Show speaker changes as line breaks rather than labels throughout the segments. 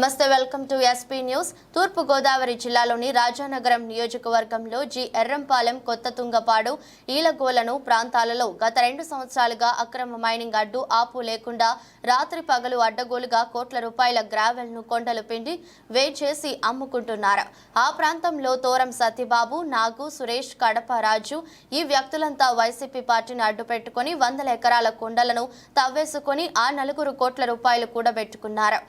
నమస్తే welcome to SP news. తూర్పు గోదావరి జిల్లాలోని రాజానగరం నియోజకవర్గంలో జి ఎర్రంపాలెం కొత్త తుంగపాడు ఈలగోలను ప్రాంతాలలో గత రెండు సంవత్సరాలుగా అక్రమ మైనింగ్ అడ్డు ఆపు లేకుండా రాత్రి పగలు అడ్డగోలుగా కోట్ల రూపాయల గ్రావెల్ను కొండలు పిండి వే చేసి అమ్ముకుంటున్నారు. ఆ ప్రాంతంలో తోరం సత్యబాబు నాగు సురేష్ కడప రాజు ఈ వ్యక్తులంతా వైసీపీ పార్టీని అడ్డుపెట్టుకుని వందల ఎకరాల కొండలను తవ్వేసుకొని ఆ నలుగురు కోట్ల రూపాయలు కూడబెట్టుకున్నారు.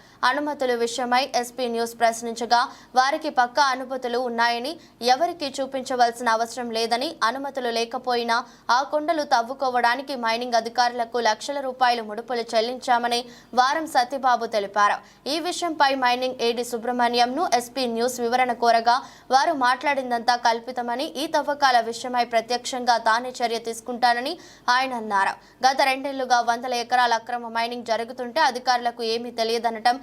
విషయం విషయమై ఎస్పీ న్యూస్ ప్రశ్నించగా వారికి పక్కా అనుమతులు ఉన్నాయని ఎవరికి చూపించవలసిన అవసరం లేదని అనుమతులు లేకపోయినా ఆ కొండలు తవ్వుకోవడానికి మైనింగ్ అధికారులకు లక్షల రూపాయలు ముడుపులు చెల్లించామని వారం సత్యబాబు తెలిపారు. ఈ విషయంపై మైనింగ్ ఏడి సుబ్రహ్మణ్యంను ఎస్పీ న్యూస్ వివరణ కోరగా వారు మాట్లాడిందంతా కల్పితమని ఈ తవ్వకాల విషయమై ప్రత్యక్షంగా తానే చర్య తీసుకుంటానని ఆయన అన్నారు. గత రెండేళ్ళుగా వందల ఎకరాల అక్రమ మైనింగ్ జరుగుతుంటే అధికారులకు ఏమీ తెలియదనటం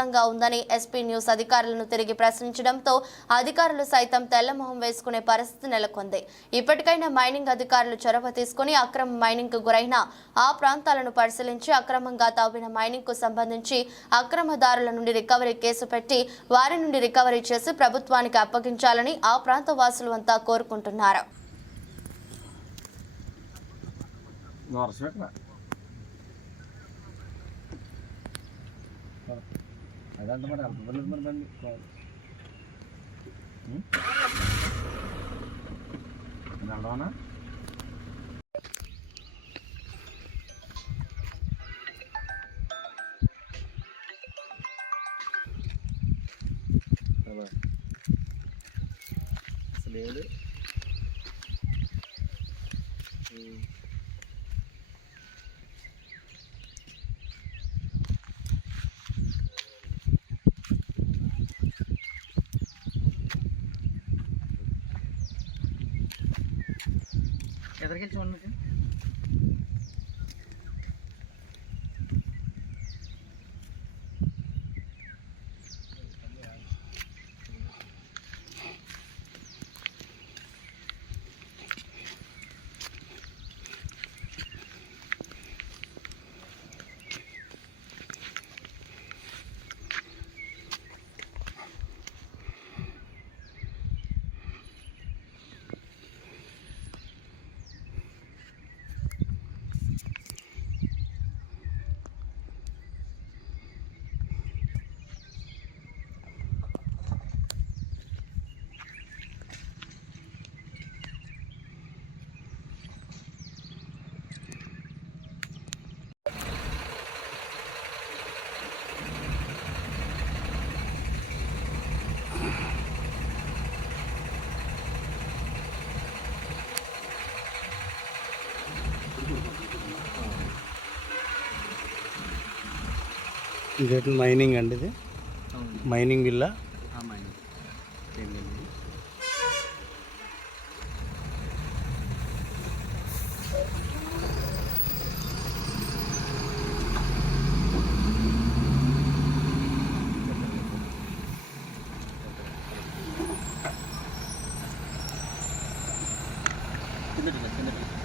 హాస్యాస్పదంగా ఉందని ఎస్పీ న్యూస్ అధికారులను తిరిగి ప్రశ్నించడంతో అధికారులు సైతం తెల్లమొహం వేసుకునే పరిస్థితి నెలకొంది. ఇప్పటికైనా మైనింగ్ అధికారులు చొరవ తీసుకుని అక్రమ మైనింగ్కు గురైన ఆ ప్రాంతాలను పరిశీలించి అక్రమంగా తావిన మైనింగ్కు సంబంధించి అక్రమదారుల నుండి రికవరీ కేసు పెట్టి వారి నుండి రికవరీ చేసి ప్రభుత్వానికి అప్పగించాలని ఆ ప్రాంత వాసులు అంతా కోరుకుంటున్నారు.
వర్షం ఎక్కడ అదంత మరి అంత పర్లేదు మరి బండి వెళ్దామనా అసలు ఏడు ఎదరికెళ్ళి చూడండి
ఇది ఎట్లా మైనింగ్ అండి ఇది మైనింగ్ విల్లా
కిందకి కిందకి